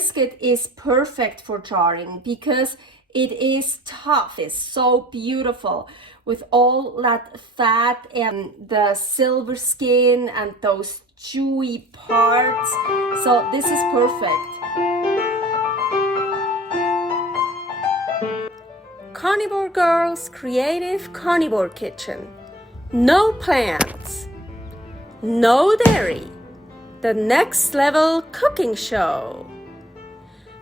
brisket is perfect for jarring because it is tough. It's so beautiful with all that fat and the silver skin and those chewy parts. So this is perfect. Carnivore Girl's Creative Carnivore Kitchen. No plants, no dairy, the next level cooking show.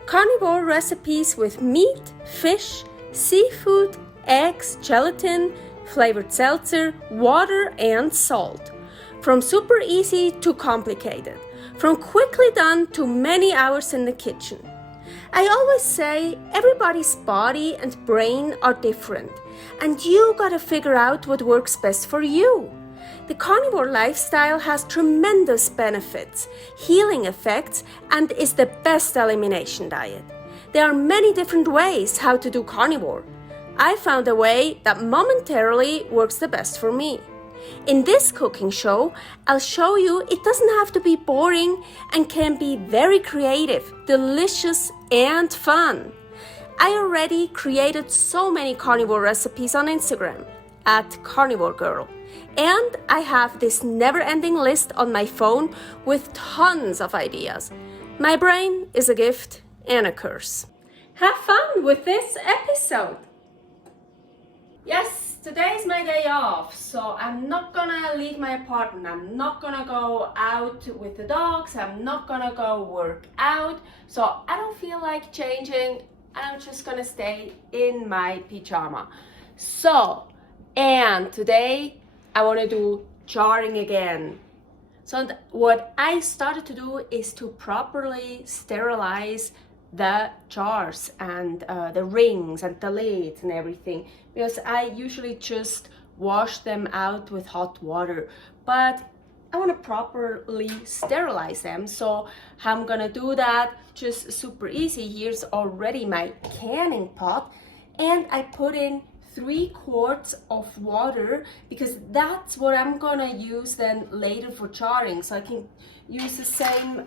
Carnivore recipes with meat, fish, seafood, eggs, gelatin, flavored seltzer, water, and salt. From super easy to complicated, from quickly done to many hours in the kitchen. I always say everybody's body and brain are different, and you gotta figure out what works best for you. The carnivore lifestyle has tremendous benefits, healing effects, and is the best elimination diet. There are many different ways how to do carnivore. I found a way that momentarily works the best for me. In this cooking show, I'll show you it doesn't have to be boring and can be very creative, delicious, and fun. I already created so many carnivore recipes on Instagram at karnivorgirl. And I have this never-ending list on my phone with tons of ideas. My brain is a gift and a curse. Have fun with this episode. Yes, today is my day off, so I'm not gonna leave my apartment. I'm not gonna go out with the dogs. I'm not gonna go work out. So I don't feel like changing. I'm just gonna stay in my pajama. And today I want to do jarring again. So what I started to do is to properly sterilize the jars and the rings and the lids and everything, because I usually just wash them out with hot water, but I want to properly sterilize them. So I'm gonna do that just super easy. Here's already my canning pot, and I put in 3 quarts of water because that's what I'm gonna use then later for jarring, so I can use the same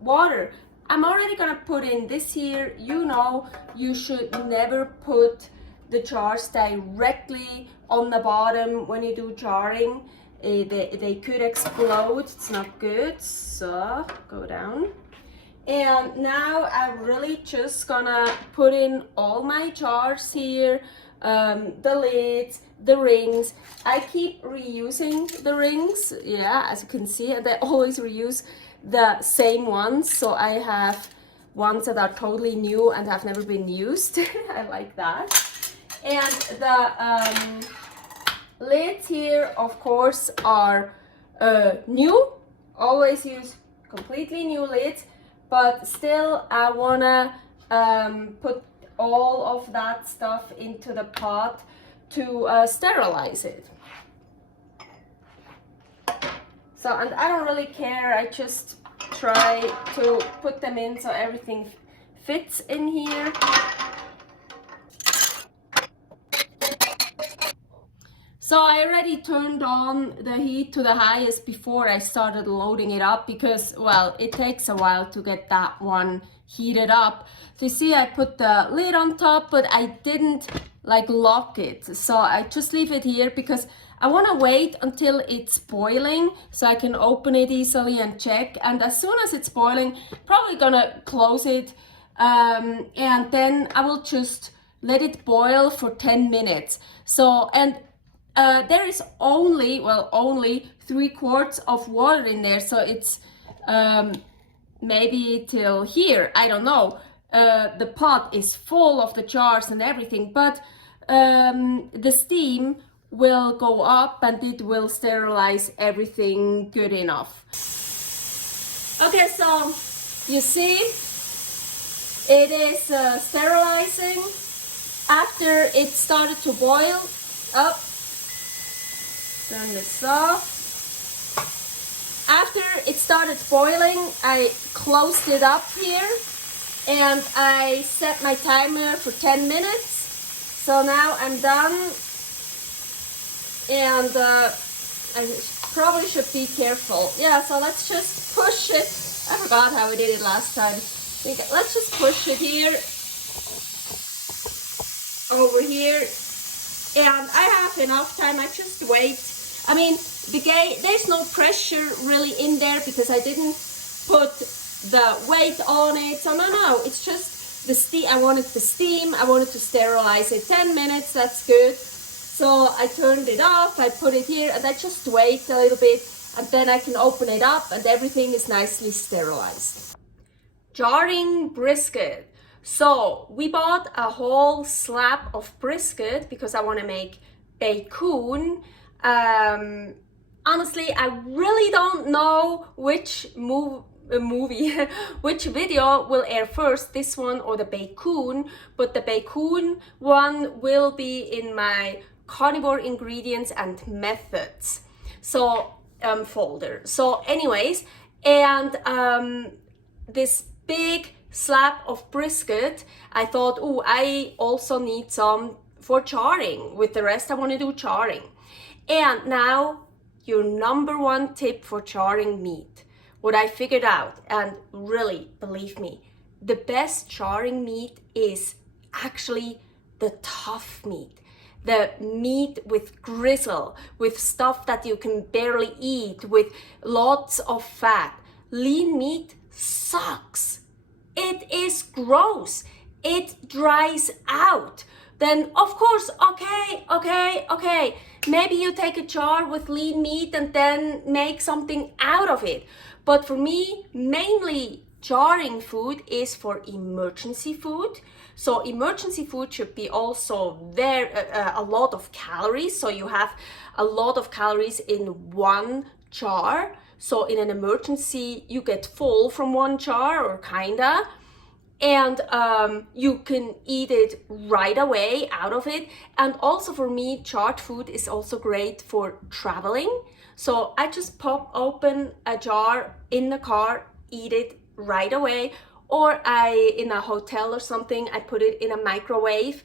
water. I'm already gonna put in this here. You know, you should never put the jars directly on the bottom when you do jarring. They could explode. It's not good. So go down. And now I'm really just gonna put in all my jars here, the lids, the rings. I keep reusing the rings, yeah, as you can see, and I always reuse the same ones. So I have ones that are totally new and have never been used. I like that. And the lids here, of course, are new. Always use completely new lids. But still, I wanna put all of that stuff into the pot to sterilize it. So, and I don't really care, I just try to put them in so everything fits in here. So I already turned on the heat to the highest before I started loading it up because, well, it takes a while to get that one heated up. So you see, I put the lid on top, but I didn't like lock it. So I just leave it here because I want to wait until it's boiling so I can open it easily and check. And as soon as it's boiling, probably gonna close it. And then I will just let it boil for 10 minutes. So, and there is only 3 quarts of water in there, so it's maybe till here, I don't know. The pot is full of the jars and everything, but the steam will go up and it will sterilize everything good enough. Okay, so you see, it is sterilizing. After it started to boil up, turn this off. After it started boiling, I closed it up here and I set my timer for 10 minutes. So now I'm done, and I probably should be careful. Yeah, so let's just push it I forgot how I did it last time. Let's just push it here, over here, and I have enough time. I just wait. I mean, there's no pressure really in there because I didn't put the weight on it. So no, it's just the steam. I wanted the steam. I wanted to sterilize it 10 minutes. That's good. So I turned it off. I put it here, and I just wait a little bit, and then I can open it up, and everything is nicely sterilized. Jarring brisket. So we bought a whole slab of brisket because I want to make bacon. Honestly, I really don't know which which video will air first, this one or the bacon, but the bacon one will be in my carnivore ingredients and methods folder. So anyways, and this big slab of brisket, I thought, oh, I also need some for charring. With the rest I want to do charring. And now your number one tip for charring meat, what I figured out, and really believe me, the best charring meat is actually the tough meat, the meat with grizzle, with stuff that you can barely eat, with lots of fat. Lean meat sucks. It is gross. It dries out. Then of course, okay, maybe you take a jar with lean meat and then make something out of it. But for me, mainly jarring food is for emergency food. So emergency food should be also a lot of calories. So you have a lot of calories in one jar. So in an emergency, you get full from one jar, or kinda, and you can eat it right away out of it. And also for me, charred food is also great for traveling. So I just pop open a jar in the car, eat it right away, or in a hotel or something, I put it in a microwave.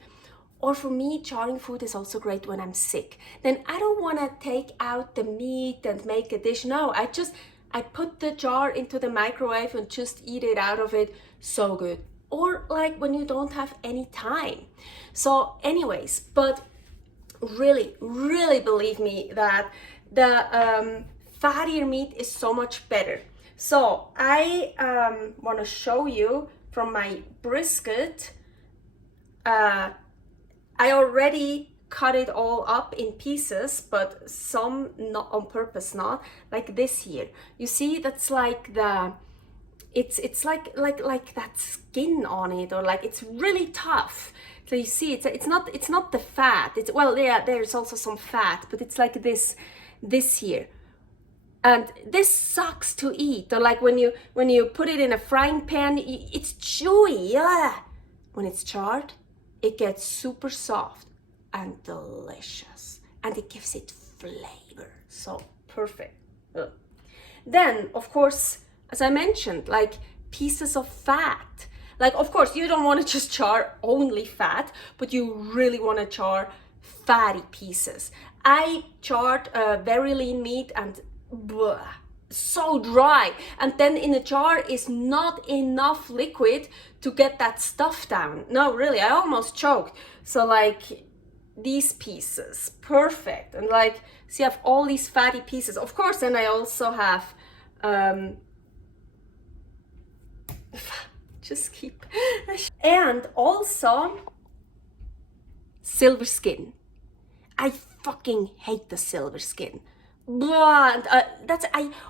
Or for me, charring food is also great when I'm sick. Then I don't want to take out the meat and make a dish. No, I put the jar into the microwave and just eat it out of it. So good. Or like when you don't have any time. So anyways, but really, really believe me that the fattier meat is so much better. So I want to show you from my brisket. I already cut it all up in pieces, but some not on purpose, not like this here. You see, that's like it's like that skin on it, or like it's really tough. So you see, it's not the fat. It's, well, yeah, there's also some fat, but it's like this here. And this sucks to eat. Or like when you put it in a frying pan, it's chewy. Yeah. When it's charred, it gets super soft and delicious, and it gives it flavor. So perfect. Ugh. Then, of course, as I mentioned, like pieces of fat. Like, of course, you don't want to just char only fat, but you really want to char fatty pieces. I charred very lean meat, and bleh, so dry, and then in a jar is not enough liquid to get that stuff down. No, really, I almost choked. So like these pieces, perfect. And like, see, I have all these fatty pieces. Of course, then I also have just keep and also silver skin. I fucking hate the silver skin. Blah,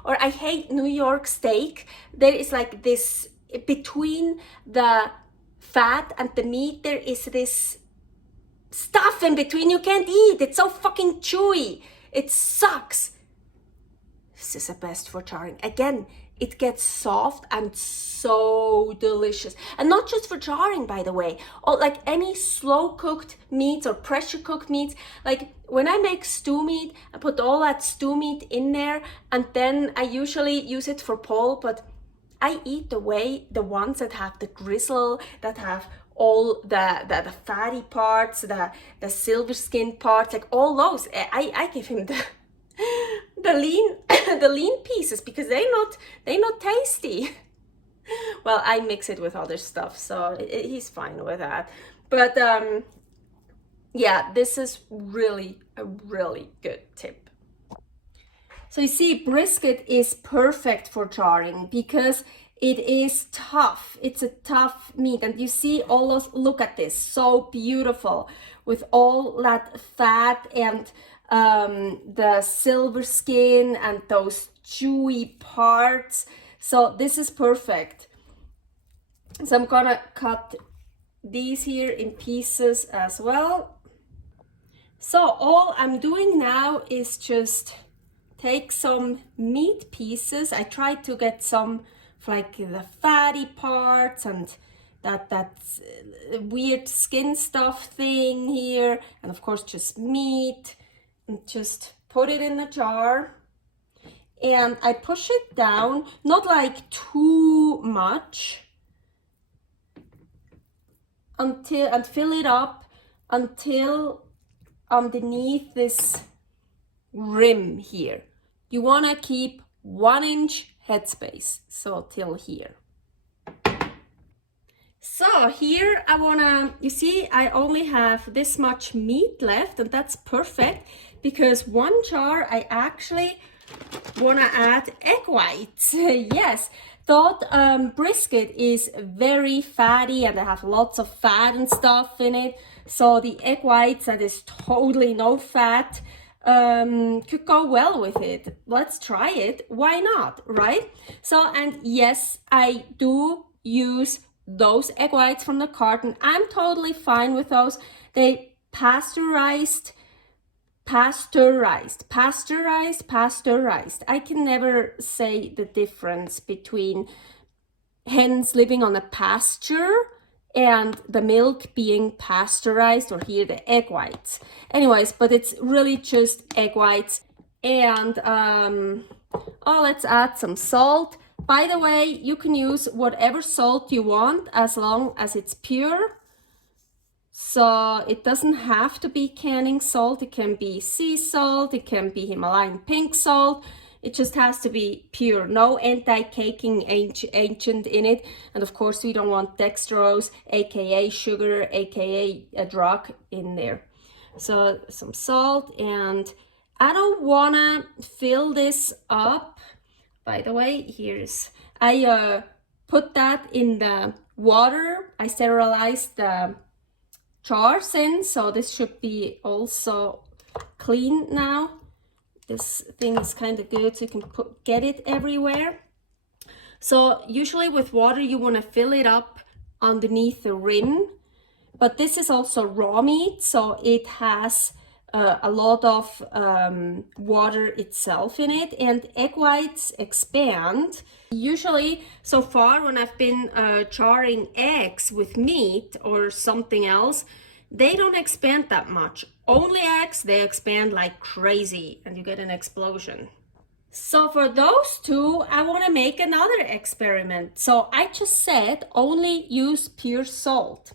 I hate New York steak. There is like this between the fat and the meat, there is this stuff in between you can't eat. It's so fucking chewy. It sucks. This is the best for charring. Again, it gets soft and so delicious. And not just for charring, by the way. Or like any slow cooked meats or pressure cooked meats. Like when I make stew meat, I put all that stew meat in there, and then I usually use it for pole, but I eat the ones that have the grizzle, that have all the fatty parts, the silver skin parts, like all those. I give him the lean the lean pieces because they're not tasty. Well, I mix it with other stuff, so he's fine with that. But yeah, this is really a really good tip. So you see, brisket is perfect for charring because it is tough. It's a tough meat, and you see all those, look at this, so beautiful with all that fat and the silver skin and those chewy parts. So this is perfect. So I'm gonna cut these here in pieces as well. So all I'm doing now is just take some meat pieces. I try to get some like the fatty parts and that weird skin stuff thing here, and of course just meat, and just put it in the jar. And I push it down, not like too much, until, and fill it up until underneath this rim here. You want to keep 1 inch headspace, so till here. So here I wanna, you see, I only have this much meat left, and that's perfect because one jar I actually wanna add egg whites. Yes, thought brisket is very fatty and they have lots of fat and stuff in it. So the egg whites that is totally no fat could go well with it. Let's try it. Why not, right? So, and yes, I do use those egg whites from the carton. I'm totally fine with those. They pasteurized. I can never say the difference between hens living on a pasture and the milk being pasteurized, or here the egg whites. Anyways, but it's really just egg whites. And oh, let's add some salt. By the way, you can use whatever salt you want as long as it's pure. So it doesn't have to be canning salt. It can be sea salt, it can be Himalayan pink salt. It just has to be pure, no anti-caking agent in it. And of course we don't want dextrose, aka sugar, aka a drug in there. So some salt, and I don't wanna fill this up. By the way, here's, I put that in the water. I sterilized the jars in, so this should be also clean now. This thing is kind of good, so you can get it everywhere. So usually with water you want to fill it up underneath the rim, but this is also raw meat, so it has a lot of water itself in it, and egg whites expand. Usually, so far when I've been charring eggs with meat or something else, they don't expand that much. Only eggs, they expand like crazy and you get an explosion. So for those two, I want to make another experiment. So I just said only use pure salt.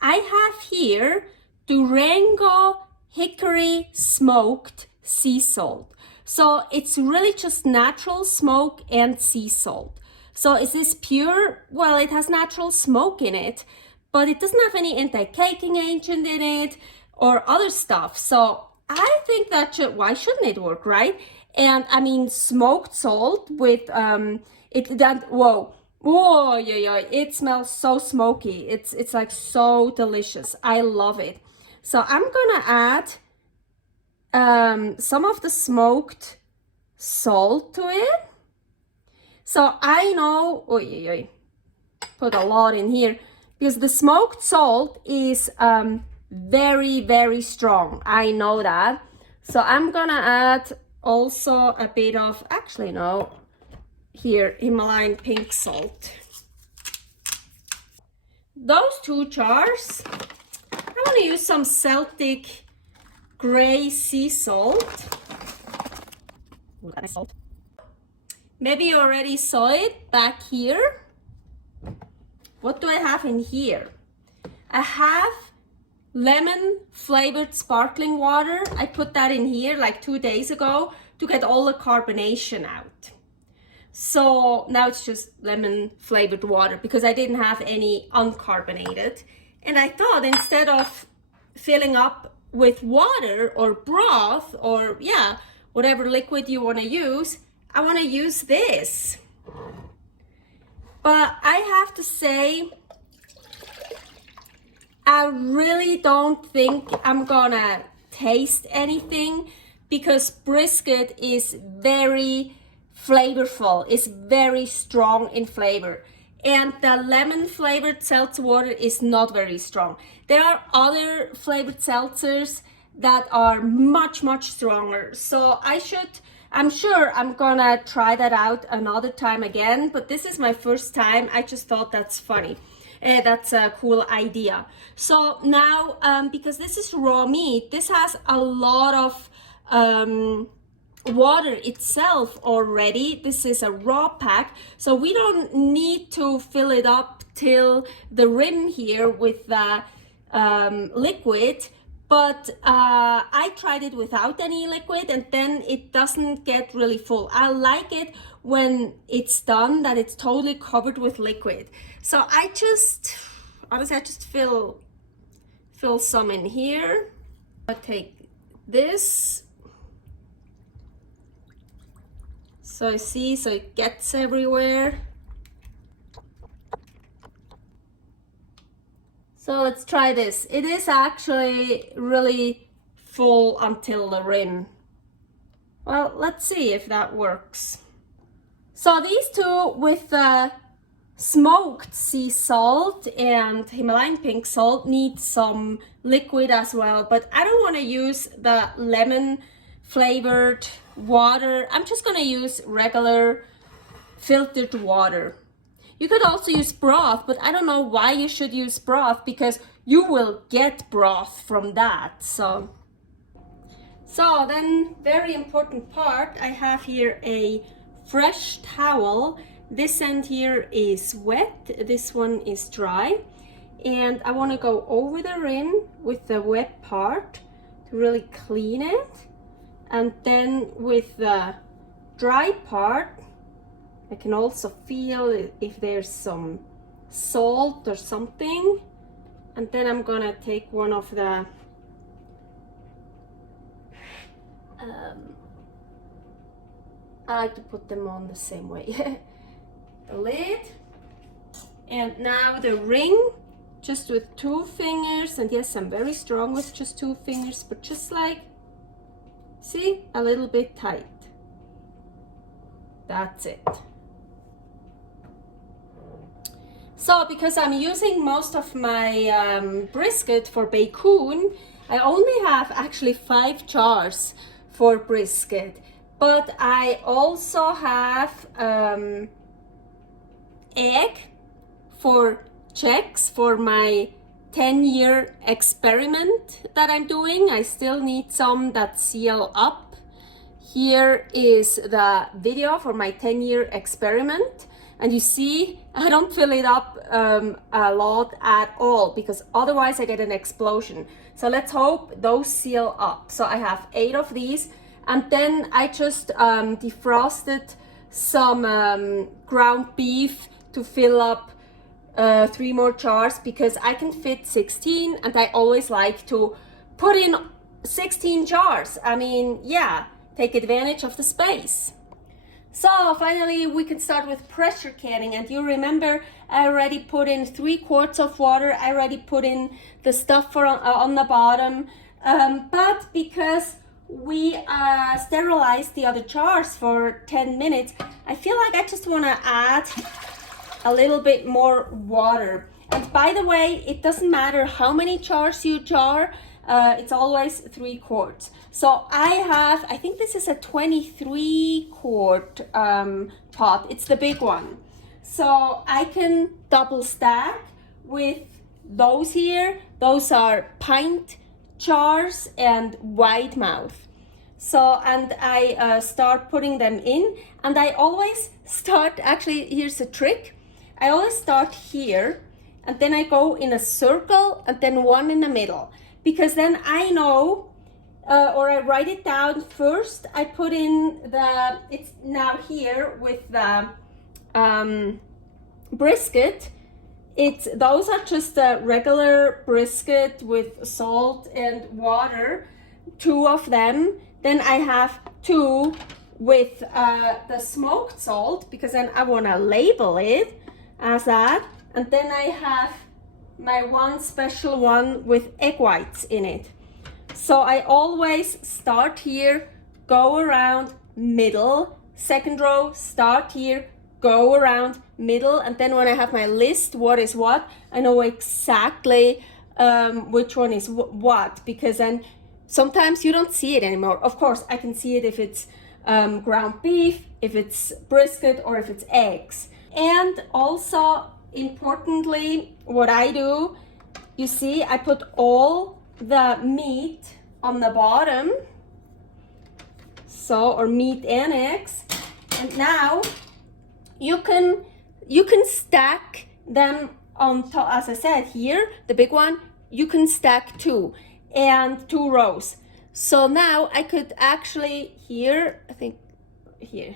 I have here Durango hickory smoked sea salt. So it's really just natural smoke and sea salt. So is this pure? Well, it has natural smoke in it, but it doesn't have any anti-caking agent in it or other stuff. So I think that why shouldn't it work, right? And I mean, smoked salt with whoa, yeah, it smells so smoky. It's like so delicious. I love it. So I'm gonna add some of the smoked salt to it. So I know, put a lot in here because the smoked salt is very, very strong. I know that. So I'm gonna add also a bit of, actually no, here, Himalayan pink salt. Those two jars, I want to use some Celtic gray sea salt. Maybe you already saw it back here. What do I have in here? I have lemon flavored sparkling water. I put that in here like 2 days ago to get all the carbonation out. So now it's just lemon flavored water because I didn't have any uncarbonated. And I thought instead of filling up with water or broth or yeah, whatever liquid you want to use, I want to use this. But I have to say, I really don't think I'm gonna taste anything because brisket is very flavorful, it's very strong in flavor. And the lemon flavored seltzer water is not very strong. There are other flavored seltzers that are much stronger. So I'm sure I'm gonna try that out another time again, but this is my first time. I just thought that's funny. That's a cool idea. So now, because this is raw meat, this has a lot of water itself already. This is a raw pack, so we don't need to fill it up till the rim here with the liquid. But I tried it without any liquid and then it doesn't get really full. I like it when it's done that it's totally covered with liquid. So honestly, I just fill some in here. I take this. So I see, so it gets everywhere. So let's try this. It is actually really full until the rim. Well, let's see if that works. So these two with the smoked sea salt and Himalayan pink salt need some liquid as well, but I don't want to use the lemon flavored water. I'm just going to use regular filtered water. You could also use broth, but I don't know why you should use broth because you will get broth from that. So then very important part, I have here a fresh towel. This end here is wet, this one is dry. And I want to go over the rim with the wet part to really clean it. And then with the dry part, I can also feel if there's some salt or something. And then I'm gonna take one of the I like to put them on the same way. The lid. And now the ring, just with 2 fingers. And yes, I'm very strong with just 2 fingers, but just like, see, a little bit tight. That's it. So because I'm using most of my brisket for bacon, I only have actually 5 jars for brisket, but I also have egg for checks for my 10-year experiment that I'm doing. I still need some that seal up. Here is the video for my 10-year experiment. And you see, I don't fill it up a lot at all because otherwise I get an explosion. So let's hope those seal up. So I have 8 of these. And then I just defrosted some ground beef to fill up 3 more jars because I can fit 16 and I always like to put in 16 jars. I mean, yeah, take advantage of the space. So finally we can start with pressure canning, and you remember I already put in 3 quarts of water. I already put in the stuff for on the bottom, but because we sterilized the other jars for 10 minutes, I feel like I just want to add a little bit more water. And by the way, it doesn't matter how many jars you jar, it's always 3 quarts. So I think this is a 23 quart pot. It's the big one. So I can double stack with those here. Those are pint jars and wide mouth. So, and I start putting them in, and I always start, actually here's a trick. I always start here and then I go in a circle and then one in the middle, because then I know or I write it down first. I put in the, it's now here with the brisket. Those are just a regular brisket with salt and water, 2 of them. Then I have 2 with the smoked salt, because then I want to label it as that. And then I have my one special one with egg whites in it. So I always start here, go around middle, second row, start here, go around middle, and then when I have my list, what is what, I know exactly which one is what, because then sometimes you don't see it anymore. Of course, I can see it if it's ground beef, if it's brisket, or if it's eggs. And also, importantly, what I do, you see, I put all the meat on the bottom, so, or meat and eggs. And now you can stack them on top. As I said, here, the big one, you can stack 2 and 2 rows. So now I could actually here, I think here,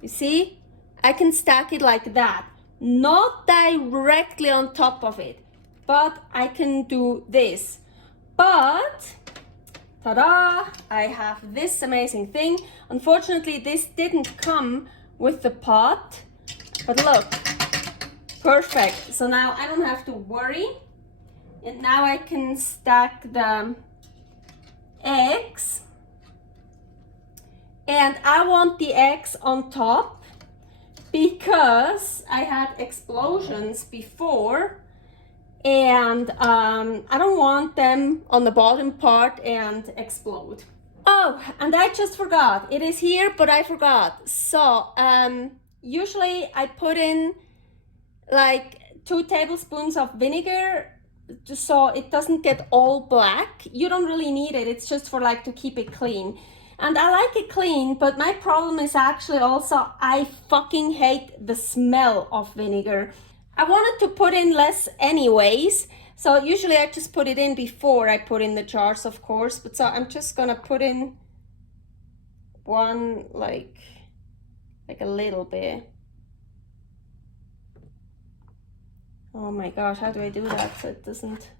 you see, I can stack it like that, not directly on top of it, but I can do this. But ta-da, I have this amazing thing. Unfortunately, this didn't come with the pot, but look, perfect. So now I don't have to worry. And now I can stack the eggs. And I want the eggs on top because I had explosions before, and I don't want them on the bottom part and explode. Oh, and I just forgot. It is here, but I forgot. So usually I put in like 2 tablespoons of vinegar so it doesn't get all black. You don't really need it. It's just for like to keep it clean. And I like it clean, but my problem is actually also I fucking hate the smell of vinegar. I wanted to put in less anyways, so usually I just put it in before I put in the jars, of course, but so I'm just gonna put in one, like a little bit. Oh my gosh, how do I do that so it doesn't...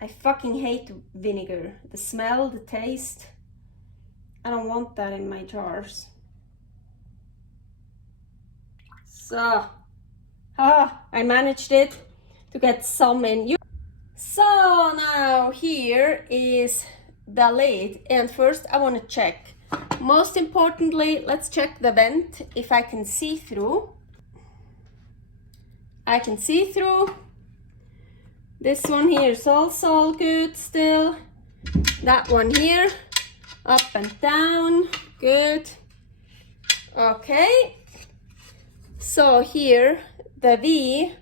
I fucking hate vinegar. The smell, the taste. I don't want that in my jars. So, I managed it to get some in. So now here is the lid, and first I want to check. Most importantly, let's check the vent if I can see through. I can see through. This one here is also all good still. That one here, up and down, good. Okay, so here the V,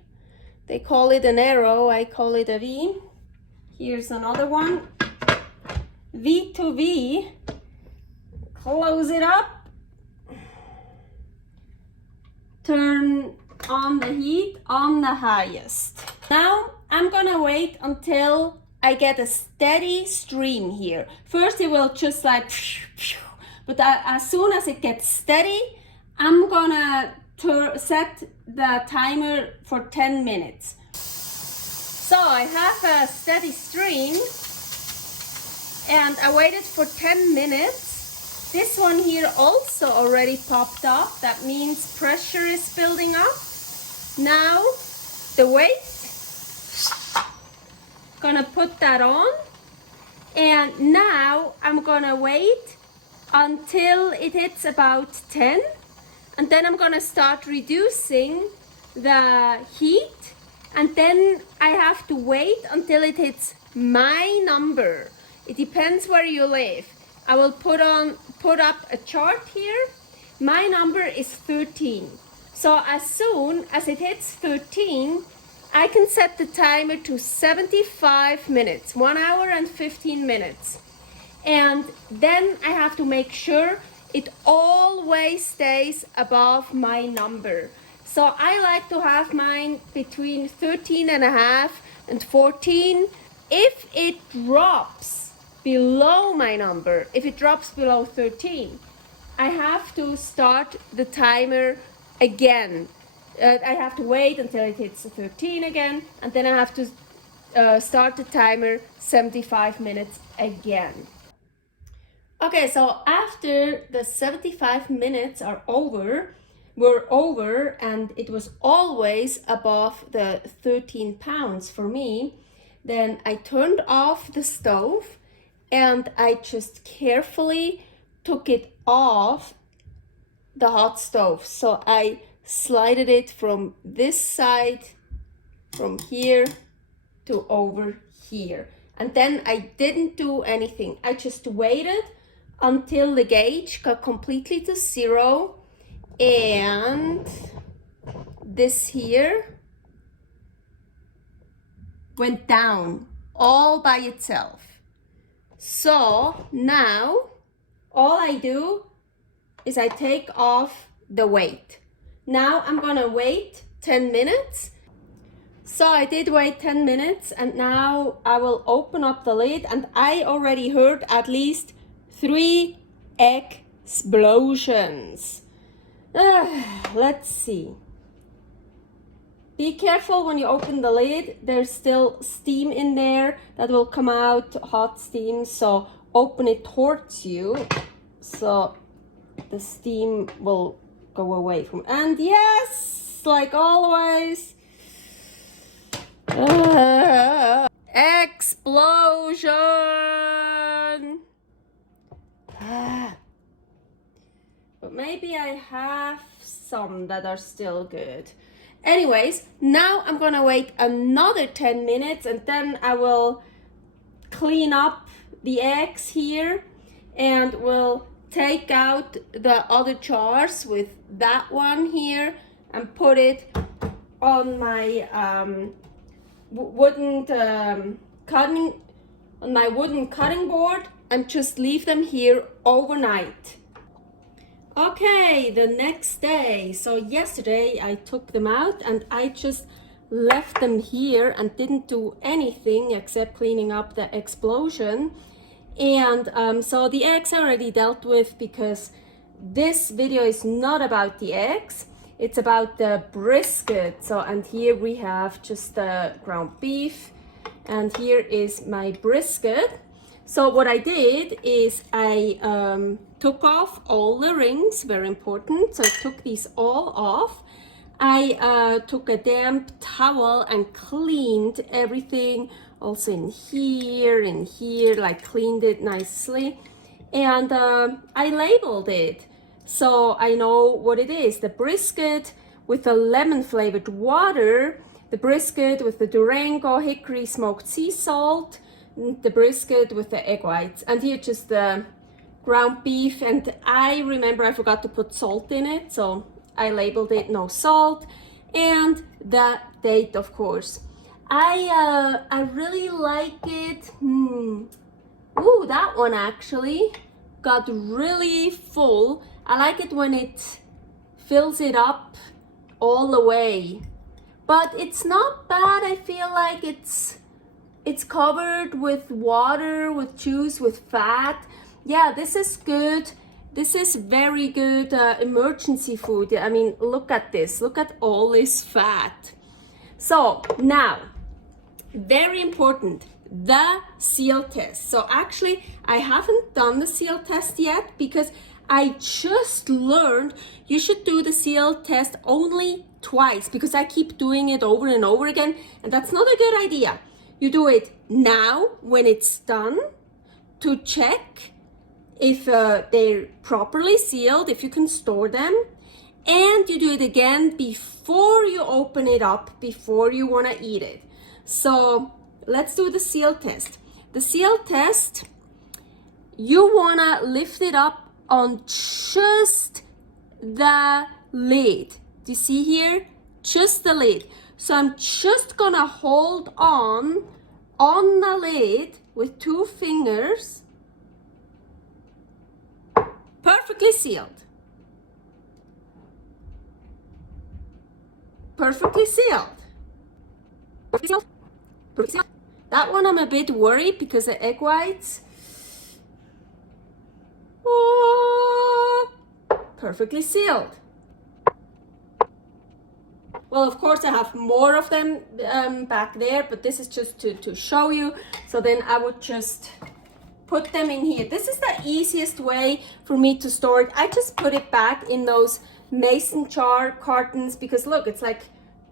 they call it an arrow, I call it a V. Here's another one, V to V. Close it up, turn on the heat on the highest. Now I'm gonna wait until I get a steady stream here. First it will just like, but as soon as it gets steady, I'm gonna set the timer for 10 minutes. So I have a steady stream and I waited for 10 minutes. This one here also already popped up. That means pressure is building up. Now the weight, gonna put that on, and now I'm gonna wait until it hits about 10, and then I'm gonna start reducing the heat, and then I have to wait until it hits my number. It depends where you live. I will put up a chart here. My number is 13. So as soon as it hits 13, I can set the timer to 75 minutes, 1 hour and 15 minutes. And then I have to make sure it always stays above my number. So I like to have mine between 13.5 and 14. If it drops below my number, if it drops below 13, I have to start the timer again. I have to wait until it hits 13 again, and then I have to start the timer 75 minutes again. Okay, so after the 75 minutes were over, and it was always above the 13 pounds for me, then I turned off the stove and I just carefully took it off the hot stove. So I slided it from this side, from here to over here. And then I didn't do anything. I just waited until the gauge got completely to 0, and this here went down all by itself. So now all I do is I take off the weight. Now I'm gonna wait 10 minutes. So I did wait 10 minutes, and now I will open up the lid, and I already heard at least 3 explosions. Let's see. Be careful when you open the lid. There's still steam in there that will come out, hot steam, so open it towards you so the steam will go away from. And yes, like always, explosion. But maybe I have some that are still good. Anyways, now I'm gonna wait another 10 minutes, and then I will clean up the eggs here, and we'll take out the other jars with that one here and put it on my wooden cutting board, and just leave them here overnight. Okay, the next day. So yesterday I took them out and I just left them here and didn't do anything except cleaning up the explosion. And so the eggs I already dealt with, because this video is not about the eggs, it's about the brisket. So, and here we have just the ground beef, and here is my brisket. So what I did is I took off all the rings, very important. So I took these all off. I took a damp towel and cleaned everything, also in here, like cleaned it nicely. And I labeled it, so I know what it is. The brisket with the lemon flavored water, the brisket with the Durango hickory smoked sea salt, the brisket with the egg whites, and here just the ground beef. And I remember I forgot to put salt in it, so I labeled it no salt, and the date, of course. I really like it. Ooh, that one actually got really full. I like it when it fills it up all the way, but it's not bad. I feel like it's covered with water, with juice, with fat. Yeah, this is good. This is very good emergency food. I mean, look at this. Look at all this fat. So now, very important, the seal test. So actually, I haven't done the seal test yet because I just learned you should do the seal test only twice, because I keep doing it over and over again, and that's not a good idea. You do it now when it's done to check if they're properly sealed, if you can store them, and you do it again before you open it up, before you want to eat it. So let's do the seal test. The seal test, you want to lift it up on just the lid. Do you see here? Just the lid. So I'm just gonna hold on the lid with 2 fingers. Perfectly sealed. Perfectly sealed. Perfectly sealed. Perfectly sealed. That one I'm a bit worried because the egg whites, Oh, perfectly sealed. Well, of course I have more of them back there, but this is just to show you. So then I would just put them in here. This is the easiest way for me to store it. I just put it back in those mason jar cartons because look, it's like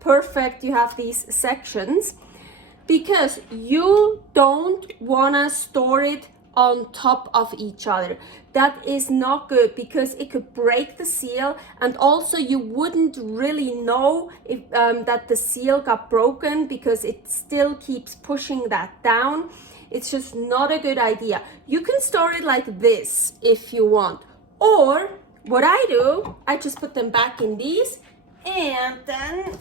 perfect. You have these sections because you don't want to store it on top of each other. That is not good because it could break the seal, and also you wouldn't really know if that the seal got broken because it still keeps pushing that down. It's just not a good idea. You can store it like this if you want, or what I do, I just put them back in these, and then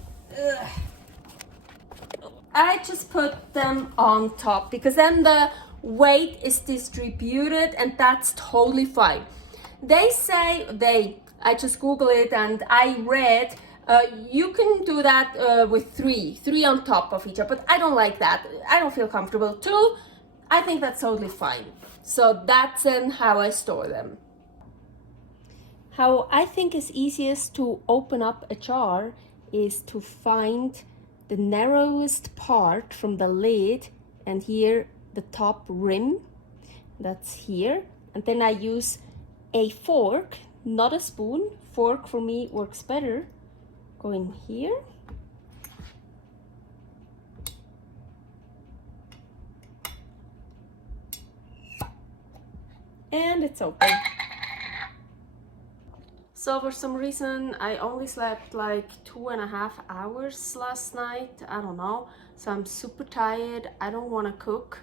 I just put them on top because then the weight is distributed, and that's totally fine. They say, I just Google it and I read, you can do that with three on top of each other, but I don't like that. I don't feel comfortable. Two, I think that's totally fine. So that's how I store them. How I think is easiest to open up a jar is to find the narrowest part from the lid, and here the top rim, that's here, and then I use a fork, not a spoon. Fork for me works better. Go in here, and it's open. So for some reason I only slept like 2.5 hours last night. I don't know, so I'm super tired. I don't want to cook.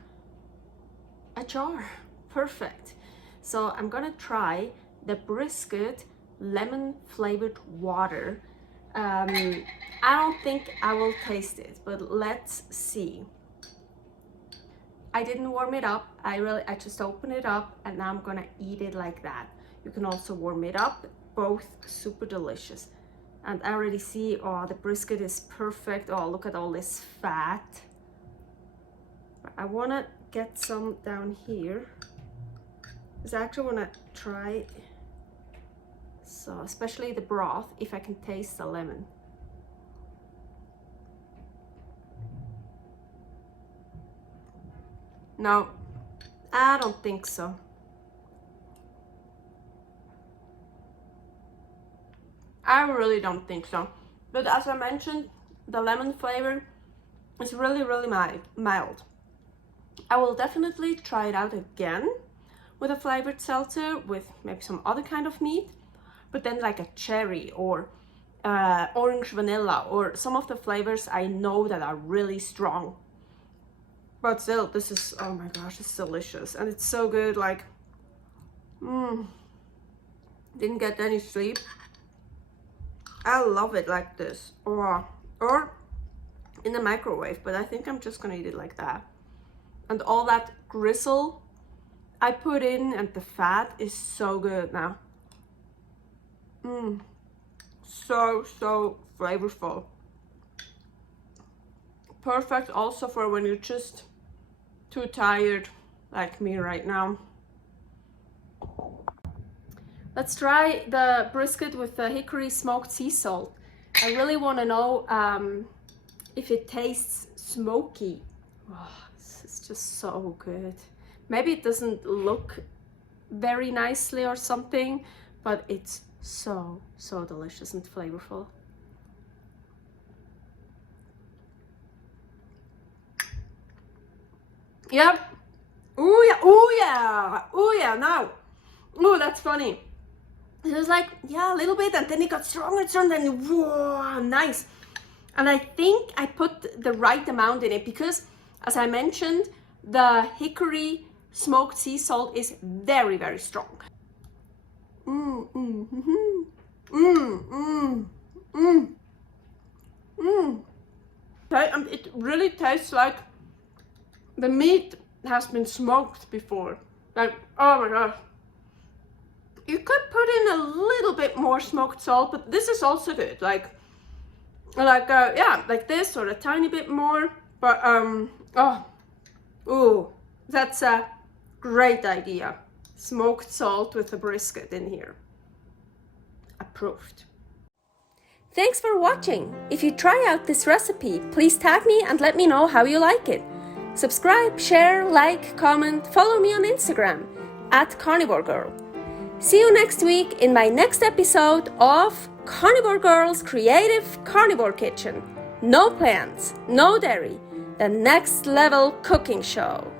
A jar, perfect. So I'm gonna try the Brisket lemon flavored water. I don't think I will taste it, but let's see. I didn't warm it up. I just opened it up, and now I'm gonna eat it like that. You can also warm it up. Both super delicious. And I already see, oh, the brisket is perfect. Oh, look at all this fat. I wanna get some down here because I actually want to try, so especially the broth, if I can taste the lemon. No, I don't think so. I really don't think so. But as I mentioned, the lemon flavor is really mild. I will definitely try it out again with a flavored seltzer with maybe some other kind of meat, but then like a cherry or orange vanilla or some of the flavors I know that are really strong. But still, this is, oh my gosh, it's delicious, and it's so good. Like, didn't get any sleep. I love it like this, or in the microwave, but I think I'm just gonna eat it like that. And all that grizzle I put in and the fat is so good now. So flavorful. Perfect also for when you're just too tired like me right now. Let's try the brisket with the hickory smoked sea salt. I really want to know if it tastes smoky. Oh, this is just so good. Maybe it doesn't look very nicely or something, but it's so delicious and flavorful. Yep. Oh yeah, oh yeah, oh yeah. Now, oh, that's funny. It was like, yeah, a little bit, and then it got stronger and stronger, and whoa, nice. And I think I put the right amount in it because, as I mentioned, the hickory smoked sea salt is very strong. It really tastes like the meat has been smoked before. Like, oh my gosh. You could put in a little bit more smoked salt, but this is also good. Yeah, like this, or a tiny bit more. But that's a great idea. smoked salt with the brisket in here. Approved. Thanks for watching. If you try out this recipe, please tag me and let me know how you like it. Subscribe, share, like, comment, follow me on Instagram @carnivorgirl. See you next week in my next episode of Carnivore Girl's Creative Carnivore Kitchen. No plants, no dairy, the next level cooking show.